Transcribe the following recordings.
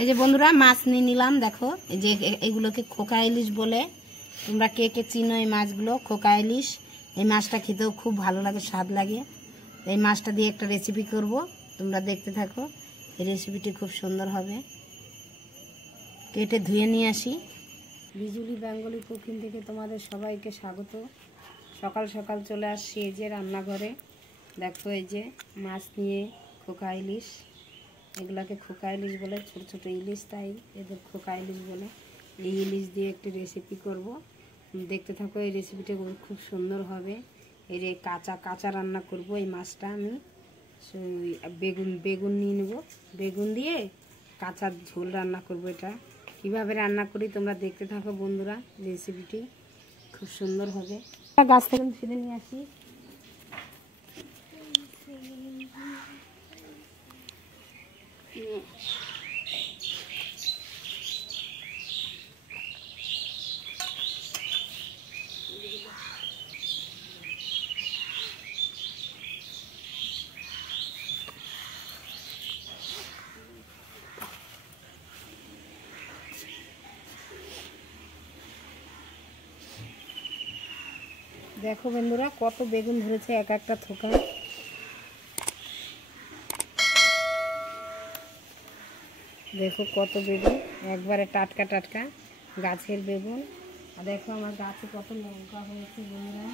এই যে বন্ধুরা মাছ নিয়ে নিলাম, দেখো এই যে এগুলোকে খোকা ইলিশ বলে। তোমরা কে কে চিনো এই মাছগুলো? খোকা ইলিশ। এই মাছটা খেতেও খুব ভালো লাগে, স্বাদ লাগে। এই মাছটা দিয়ে একটা রেসিপি করব, তোমরা দেখতে থাকো। এই রেসিপিটি খুব সুন্দর হবে। কেটে ধুয়ে নিয়ে আসি। বিজুলি বেঙ্গলি কুকিং থেকে তোমাদের সবাইকে স্বাগত। সকাল সকাল চলে আসছি এই যে রান্নাঘরে। দেখো এই যে মাছ নিয়ে খোকা ইলিশ, এগুলাকে খোকা ইলিশ বলে, ছোট ছোট ইলিশ, তাই এদের খোকা ইলিশ বলে। এই ইলিশ দিয়ে একটি রেসিপি করব, দেখতে থাকো। এই রেসিপিটা খুব সুন্দর হবে। এই যে কাঁচা রান্না করব এই মাছটা। আমি বেগুন নিয়ে নেব, বেগুন দিয়ে কাঁচা ঝোল রান্না করব। এটা কিভাবে রান্না করি তোমরা দেখতে থাকো বন্ধুরা। রেসিপিটি খুব সুন্দর হবে। গাছ থেকে ছিঁড়ে নিয়ে আসি। দেখো বন্ধুরা কত বেগুন ধরেছে এক একটা থোকা। দেখো কত বেগুন, একবারে টাটকা টাটকা গাছের বেগুন। আর দেখো আমার গাছে কত লঙ্কা হয়েছে বন্ধুরা।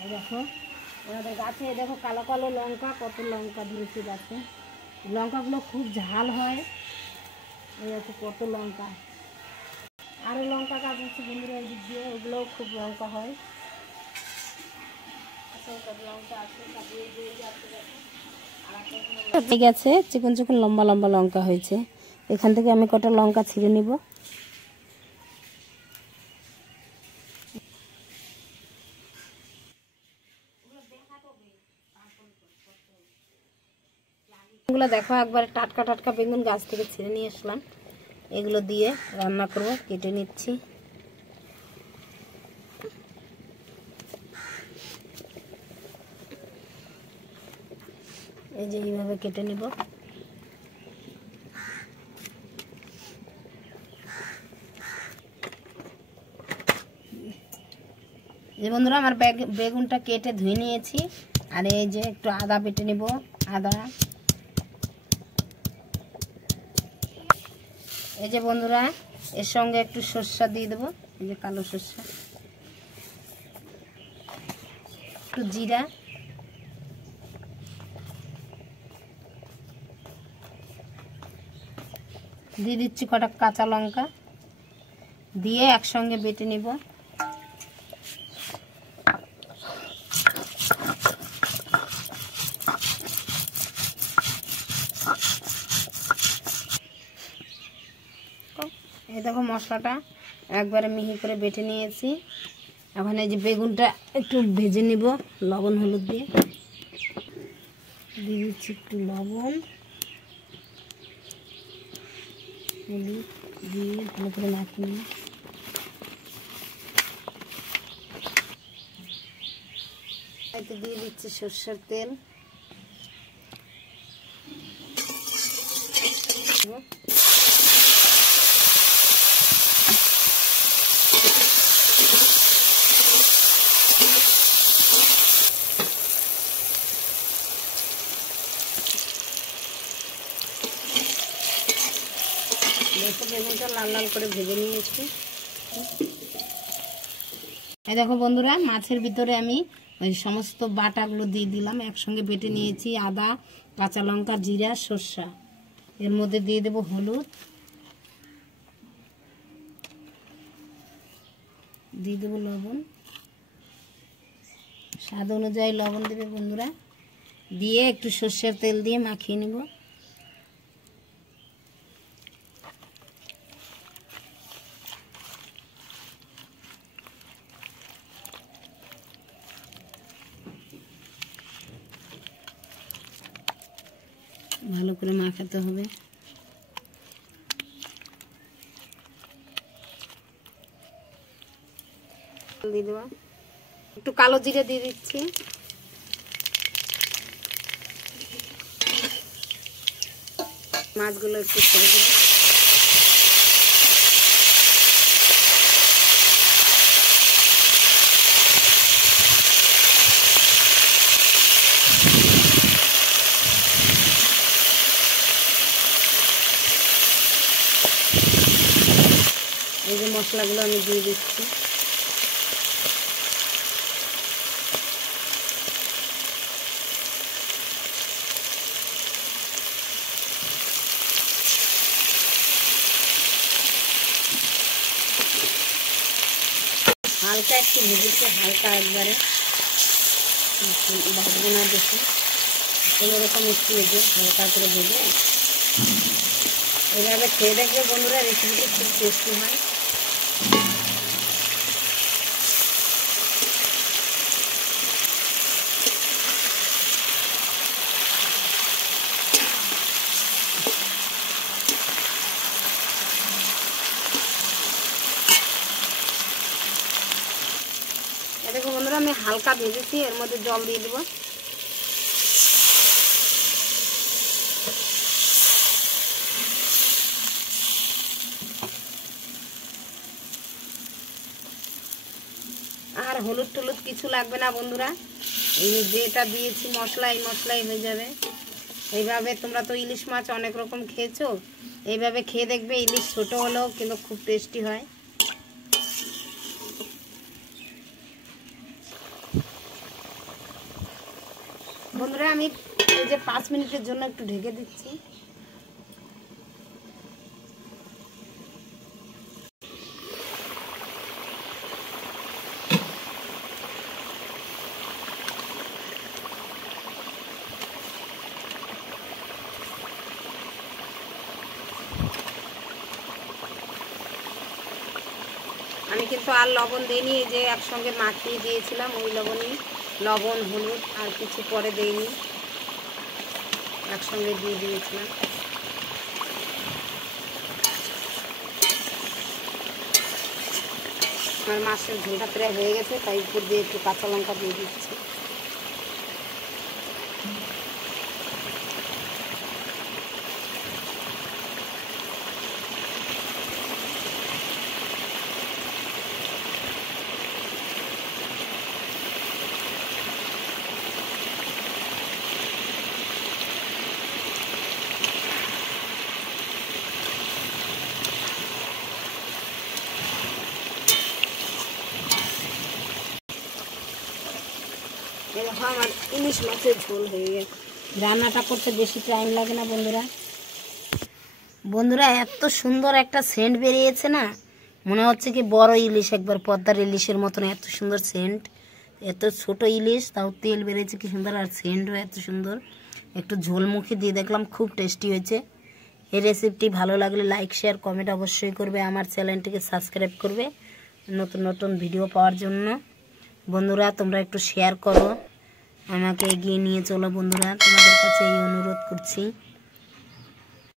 আর দেখো আমাদের গাছে দেখো কালো কালো লঙ্কা, কত লঙ্কা ধরেছে গাছে। লঙ্কাগুলো খুব ঝাল হয়। এই দেখো কত লঙ্কা। আরও লঙ্কা গাছ আছে বন্ধুরা এই দিক দিয়ে, ওগুলোও খুব লঙ্কা হয়। ঠিক আছে, চিকন চিকন লম্বা লম্বা লঙ্কা হয়েছে। এখান থেকে আমি কটা লঙ্কা ছিঁড়ে নিব। এগুলো দেখো একবার টাটকা টাটকা বেগুন গাছ থেকে ছিঁড়ে নিয়ে আসলাম। এগুলো দিয়ে রান্না করব, কেটে নিচ্ছি। এই যে এইভাবে কেটে নিব। যে বন্ধুরা আমার বেগুনটা কেটে ধুয়ে নিয়েছি। আর এই যে একটু আদা বেটে নিব, আদা। এই যে বন্ধুরা এর সঙ্গে একটু সরষা দিয়ে দেবো, এই যে কালো সরষা, একটু জিরা, দিয়ে দিচ্ছি কটা কাঁচা লঙ্কা, দিয়ে একসঙ্গে বেটে নিব। এই দেখো মশলাটা একবারে মিহি করে বেটে নিয়েছি। এখন এই যে বেগুনটা একটু ভেজে নিব লবণ হলুদ দিয়ে। দিয়ে দিচ্ছি একটু লবণ হলুদ দিয়ে ভালো করে মাখিয়ে নিব। এতে দিয়ে দিচ্ছি সরষের তেল। বেগুনটা লাল লাল করে ভেজে নিয়েছি। এই দেখো বন্ধুরা মাছের ভিতরে আমি ওই সমস্ত বাটাগুলো দিয়ে দিলাম, একসঙ্গে বেটে নিয়েছি। আদা, কাঁচা লঙ্কা, জিরা, সরষা। এর মধ্যে দিয়ে দেব হলুদ, দিয়ে দেবো লবণ, স্বাদ অনুযায়ী লবণ দেবে বন্ধুরা। দিয়ে একটু সর্ষের তেল দিয়ে মাখিয়ে নেব। ভালো করে মাখাতে হবে। দিয়ে দেবো একটু কালো জিরে দিয়ে দিচ্ছি। মাছগুলো একটু ছেড়ে দেবো। এই যে মশলাগুলো আমি দিয়ে দিচ্ছি। হালকা একটু ভেজেছি, হালকা একবারে ভাজবো না বেশি, কোনোরকম একটু ভেজে হালকা করে ভেজে এইভাবে খেয়ে দেখবে বন্ধুরা, রেসিপিটি খুব টেস্টি হয়। দেখো বন্ধুরা, আমি হালকা ভেজেছি, এর মধ্যে জল দিয়ে দেবো। আর হলুদ টলুদ কিছু লাগবে না বন্ধুরা, এই যেটা দিয়েছি মশলা, এই মশলাই হয়ে যাবে। এইভাবে তোমরা তো ইলিশ মাছ অনেক রকম খেয়েছো, এইভাবে খেয়ে দেখবে। ইলিশ ছোট হলেও কিন্তু খুব টেস্টি হয়। বন্ধুরা, আমি এই যে 5 মিনিটের জন্য একটু ঢেকে দিচ্ছি। আমি কিন্তু আর লবণ দিইনি, এই যে একসঙ্গে মাখিয়ে দিয়েছিলাম ওই লবণই, লবণ হলুদ আর কিছু পরে দিইনি, একসঙ্গে দিয়ে দিয়েছিলাম। আমার মাছের ঝোলটা প্রায় হয়ে গেছে, তাই উপর দিয়ে একটু কাঁচা লঙ্কা দিয়ে দিচ্ছি। আমার ইলিশ মাছের ঝোল হয়ে গেছে। রান্নাটা করতে বেশি টাইম লাগে না বন্ধুরা। বন্ধুরা, এত সুন্দর একটা সেন্ট বেরিয়েছে না, মনে হচ্ছে কি বড় ইলিশ, একবার পদ্মার ইলিশের মতন এত সুন্দর সেন্ট। এত ছোট ইলিশ, তাও তেল বেরিয়েছে কি সুন্দর, আর সেন্টও এত সুন্দর। একটু ঝোল মুখে দিয়ে দেখলাম, খুব টেস্টি হয়েছে। এই রেসিপিটি ভালো লাগলে লাইক শেয়ার কমেন্ট অবশ্যই করবে। আমার চ্যানেলটিকে সাবস্ক্রাইব করবে নতুন নতুন ভিডিও পাওয়ার জন্য। বন্ধুরা, তোমরা একটু শেয়ার করো, আমাকে এগিয়ে নিয়ে চলো বন্ধুরা, তোমাদের কাছে এই অনুরোধ করছি।